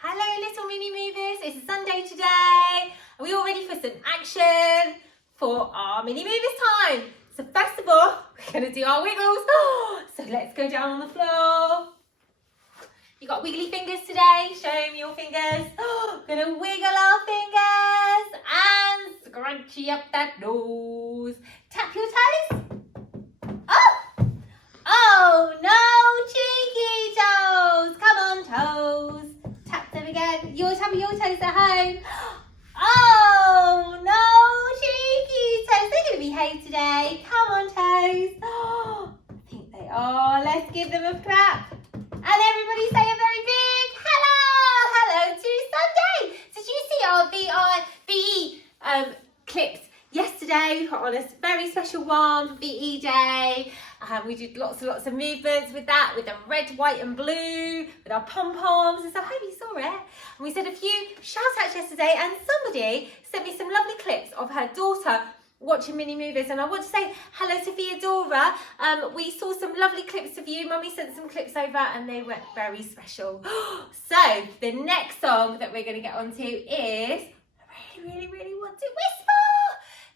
Hello little mini movers, it's a Sunday today. Are we all ready for some action for our mini movers time? So first of all, we're going to do our wiggles. So let's go down on the floor. You got wiggly fingers today? Show me your fingers. Going to wiggle our fingers and scrunchy up that nose. Tap your toes. Oh no, cheeky toes. Come on toes. Tap them again. You're tapping your toes at home. Oh no, cheeky toes. They're going to behave today. Come on toes. I think they are. Let's give them a clap. And everybody say a very big hello to Sunday. Did you see our VE clips yesterday? We put on a very special one for VE Day. We did lots of movements with that, with the red, white and blue, with our pom-poms and stuff. I hope you saw it. And we said a few shout-outs yesterday, and somebody sent me some lovely clips of her daughter watching mini movies, and I want to say hello to Theodora. We saw some lovely clips of you. Mummy sent some clips over and they were very special. So the next song that we're going to get onto is I really want to whisper.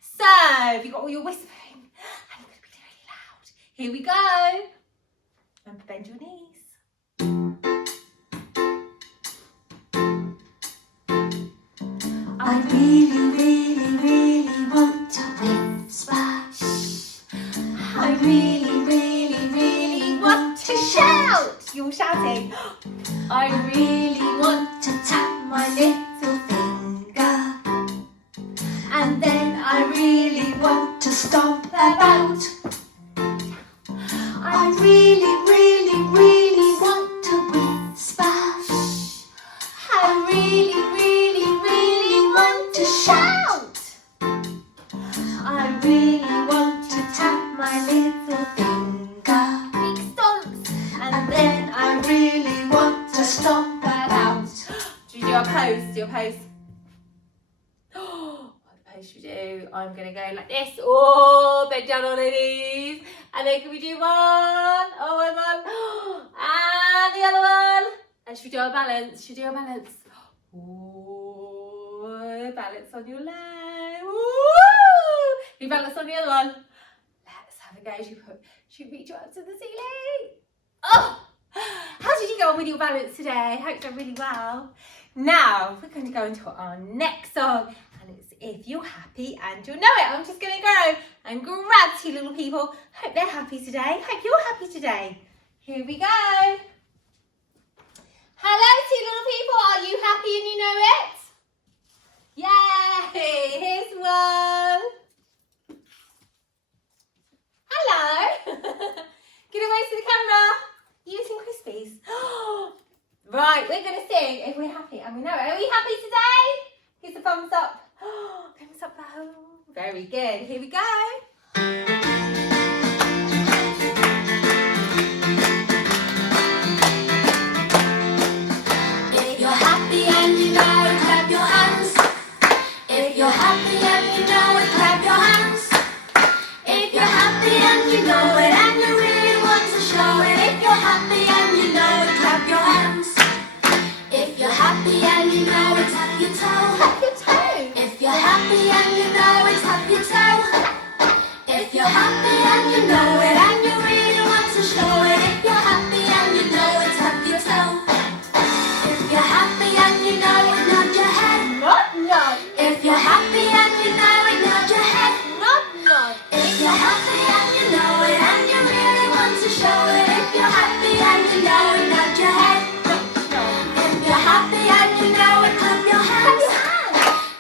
So have you got all your whispering? I'm going to be really loud. Here we go. And bend your knees. I really want to whisper. I really want to shout. You're shouting. I really want to tap my little finger. And then I really want to stomp about. I really want to whisper. I really want to shout. I really want to tap my little finger. Big stomps. And then I really want to stomp that out. Do you do our pose? Do your pose. What pose should we do? I'm going to go like this. Oh, bend down on the knees. And then can we do one? Oh, one more. And the other one. And should we do our balance? Should we do our balance? Oh, balance on your leg. Woo! You balance on the other one. Let's have a go. Should we reach up to the ceiling? Oh! How did you get on with your balance today? I hope you're really well. Now, we're going to go into our next song. And it's If You're Happy and You'll Know It. I'm just going to go and grab two little people. Hope they're happy today. Hope you're happy today. Here we go. Hello, two little people. Are you happy and you know it? Yay! Here's one. Hello. Get away to the camera. You eating Crispies? Right, we're going to sing If We're Happy and We Know It. Are we happy today? Here's the thumbs up. Thumbs up though. Very good. Here we go. If you're happy and you know it, clap your hands. If you're happy and you know it, clap your hands. If you're happy and you know it and you really want to show it. If you're happy and you know it, clap your hands. If you're happy and you know it, tap your toe. Tap your toe. If you're happy and you know it, tap your toe. If you're happy and you know it and you really want to show it. If you're happy and you know it, tap your toe. If you're happy and you know it, nod your head. Nod. If you're happy and you know it, nod your head. Nod. If you're happy and you know it and you really want to show it. If you're happy and you know it, nod your head. If you're happy and you know it, clap your hands.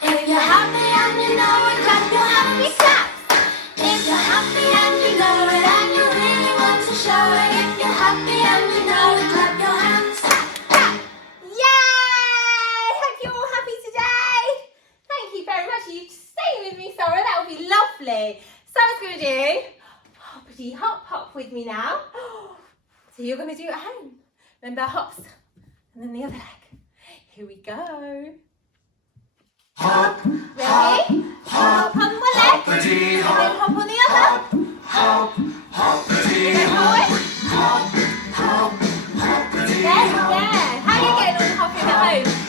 If you're happy and you know it, clap your hands. If you're happy and you know it and you really want to show it. If you're happy and you know it, clap your hands. Yay! Hope you're all happy today. Thank you very much. You staying with me, Sarah. That would be lovely. So I was going to do hoppity hop with me now. So you're going to do it at home. Remember hops and then the other leg. Here we go. Hop, Ready? Hop on one leg. hoppity, And then hop, hop on the other. hop, hoppity, Then hop, forward. hop, hop, hoppity, Very hop. good. How are you getting on hopping at home?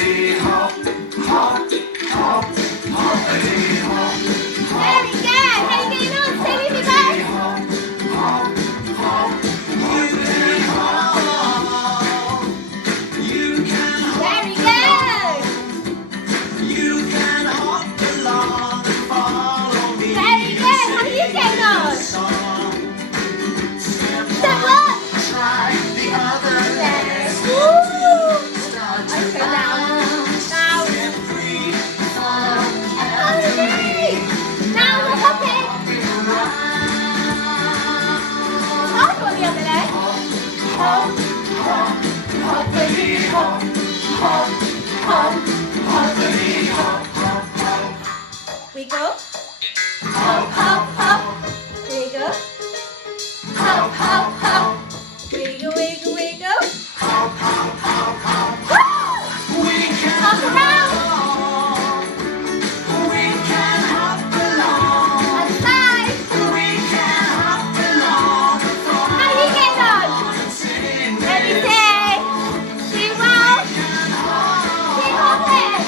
hoppity hop, hop, hop, hoppity hop. Very good. How you getting on? Stay with me, guys. Hop, hop, hop, hoppity hop. You can hop, Very good. you can hop along and follow me. Very good. How are you getting on? Song. Step Step one, up. try the other leg. Woo. Start to Okay, bounce. now. Step 3, 4, Hoppity. Now we're hopping. Hop on the other leg. hop, hop, hoppity hop, hop, hop, hoppity hop, hop, hop, Wiggle. Hop, hop, hop. Wiggle. Hop, hop, hop. Wiggle, wiggle, wiggle. hop, hop, hop, hop. Woo! We can Hop around. we can hop along. Other side. We can hop along. How you getting on? Sing Ready, say. Do well. Keep hopping.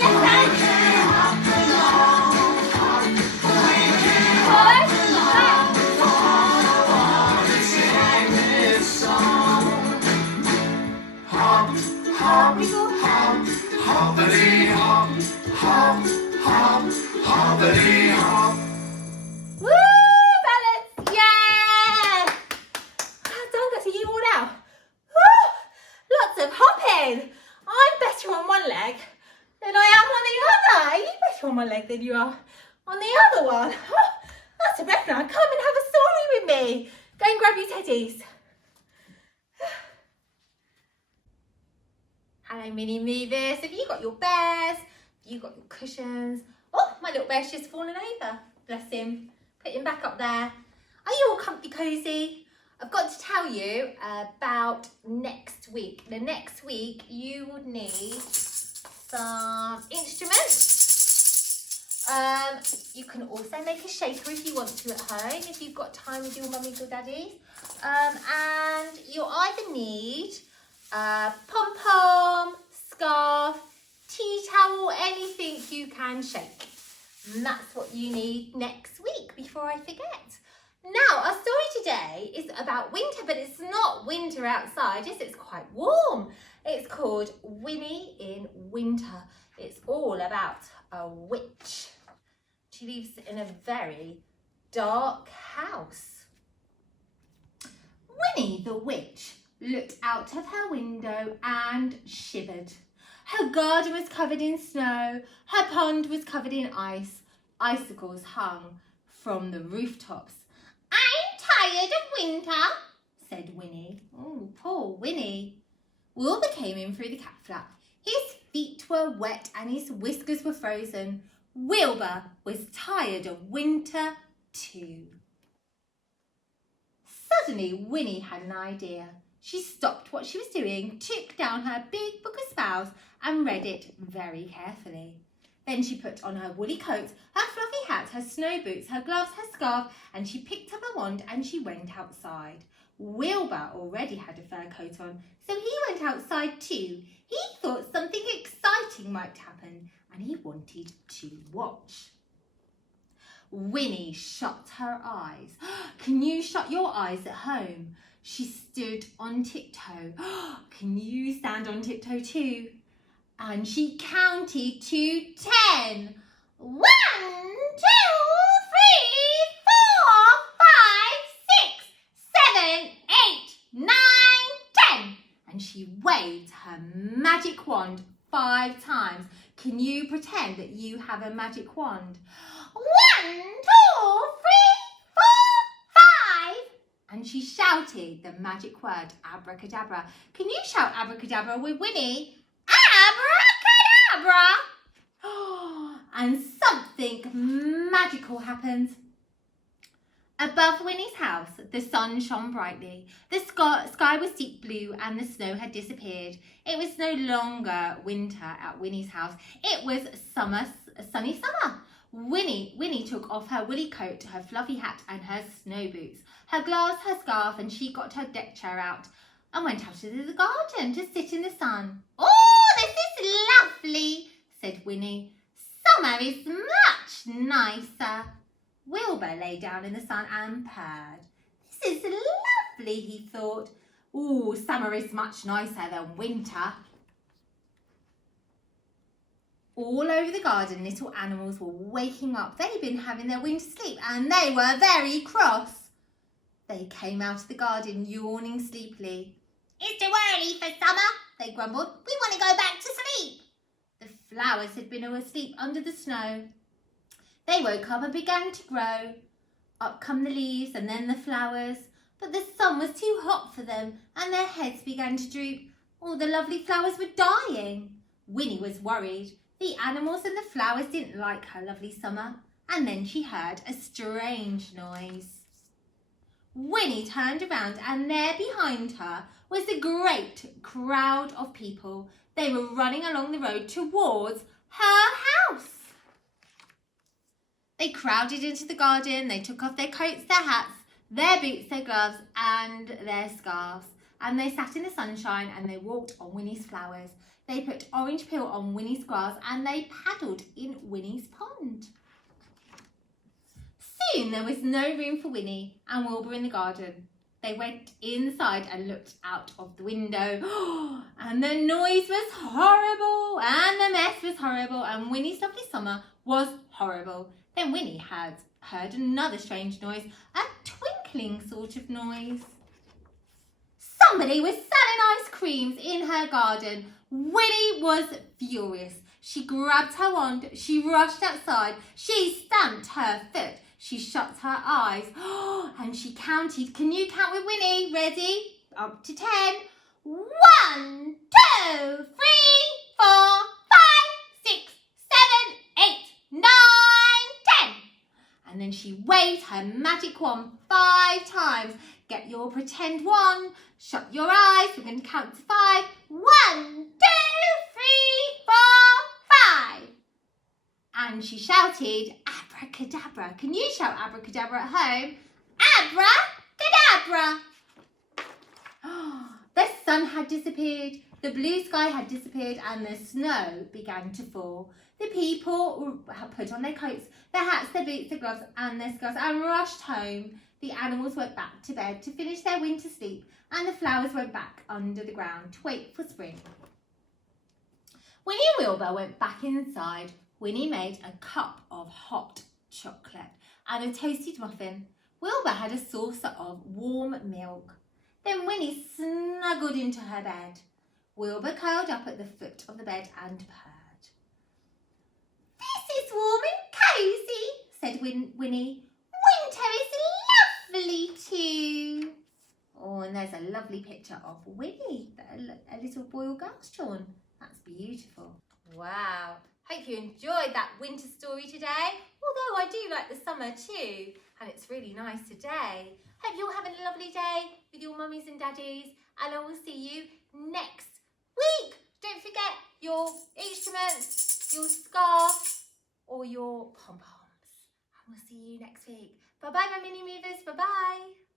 Left hand. hop along. Push. Back. Sing this song. Hop, hop, Wiggle. hop, hoppity hop, hop, hop, hoppity hop. Woo! Balance! Yeah! Don't get to you all now. Woo! Lots of hopping. I'm better on one leg than I am on the other. Are you better on one leg than you are on the other one? That's a breath now. Come and have a story with me. Go and grab your teddies. Hello, mini movers. Have you got your bears? Have you got your cushions? Oh, my little bear's just fallen over. Bless him. Put him back up there. Are you all comfy cozy? I've got to tell you about next week. The next week you would need some instruments. You can also make a shaker if you want to at home, if you've got time with your mummies or daddies. And you'll either need a pom-pom, scarf, tea towel, anything you can shake. And that's what you need next week before I forget. Now, our story today is about winter, but it's not winter outside, it's quite warm. It's called Winnie in Winter. It's all about a witch. She lives in a very dark house. Winnie the witch looked out of her window and shivered. Her garden was covered in snow. Her pond was covered in ice. Icicles hung from the rooftops. I'm tired of winter, said Winnie. Oh, poor Winnie. Wilbur came in through the cat flap. His feet were wet and his whiskers were frozen. Wilbur was tired of winter too. Suddenly, Winnie had an idea. She stopped what she was doing, took down her big book of spells and read it very carefully. Then she put on her woolly coat, her fluffy hat, her snow boots, her gloves, her scarf, and she picked up a wand and she went outside. Wilbur already had a fur coat on, so he went outside too. He thought something exciting might happen and he wanted to watch. Winnie shut her eyes. Can you shut your eyes at home? She stood on tiptoe. Can you stand on tiptoe too? And she counted to 10. 1, 2, 3, 4, 5, 6, 7, 8, 9, 10. And she waved her magic wand 5 times. Can you pretend that you have a magic wand? 1, 2, 3, 4, 5. And she shouted the magic word, abracadabra. Can you shout abracadabra with Winnie? Abracadabra! And something magical happened. Above Winnie's house, the sun shone brightly. The sky was deep blue and the snow had disappeared. It was no longer winter at Winnie's house. It was sunny summer. Winnie took off her woolly coat, her fluffy hat and her snow boots, her gloves, her scarf, and she got her deck chair out and went out into the garden to sit in the sun. Oh, this is lovely, said Winnie. Summer is much nicer. Wilbur lay down in the sun and purred. This is lovely, he thought. Ooh, summer is much nicer than winter. All over the garden, little animals were waking up. They'd been having their winter sleep and they were very cross. They came out of the garden yawning sleepily. It's too early for summer, they grumbled. We want to go back to sleep. The flowers had been asleep under the snow. They woke up and began to grow. Up come the leaves and then the flowers. But the sun was too hot for them and their heads began to droop. All the lovely flowers were dying. Winnie was worried. The animals and the flowers didn't like her lovely summer. And then she heard a strange noise. Winnie turned around and there behind her was a great crowd of people. They were running along the road towards her house. They crowded into the garden. They took off their coats, their hats, their boots, their gloves and their scarves. And they sat in the sunshine and they walked on Winnie's flowers. They put orange peel on Winnie's grass and they paddled in Winnie's pond. Soon there was no room for Winnie and Wilbur in the garden. They went inside and looked out of the window. And the noise was horrible and the mess was horrible and Winnie's lovely summer was horrible. Then Winnie had heard another strange noise, a twinkling sort of noise. Somebody was selling ice creams in her garden. Winnie was furious. She grabbed her wand, she rushed outside, she stamped her foot, she shut her eyes, and she counted. Can you count with Winnie? Ready? Up to 10. 1, 2, 3, 4, 5, 6, 7, 8, 9, 10. And then she waved her magic wand 5 times. Get your pretend wand, shut your eyes, we're going to count to 5. 1, 2, 3, 4, 5. And she shouted, abracadabra. Can you shout abracadabra at home? Abracadabra. The sun had disappeared, the blue sky had disappeared and the snow began to fall. The people put on their coats, their hats, their boots, their gloves and their scarves and rushed home. The animals went back to bed to finish their winter sleep and the flowers went back under the ground to wait for spring. Winnie and Wilbur went back inside. Winnie made a cup of hot chocolate and a toasted muffin. Wilbur had a saucer of warm milk. Then Winnie snuggled into her bed. Wilbur curled up at the foot of the bed and purred. This is warm and cosy, said Winnie. Winter is lovely too. Oh, and there's a lovely picture of Winnie that a little boy or girl's drawn. That's beautiful. Wow. Hope you enjoyed that winter story today. Although I do like the summer too. And it's really nice today. Hope you're having a lovely day with your mummies and daddies. And I will see you next week. Don't forget your instruments, your scarf or your pom-poms. And we'll see you next week. Bye-bye, my mini movers. Bye-bye.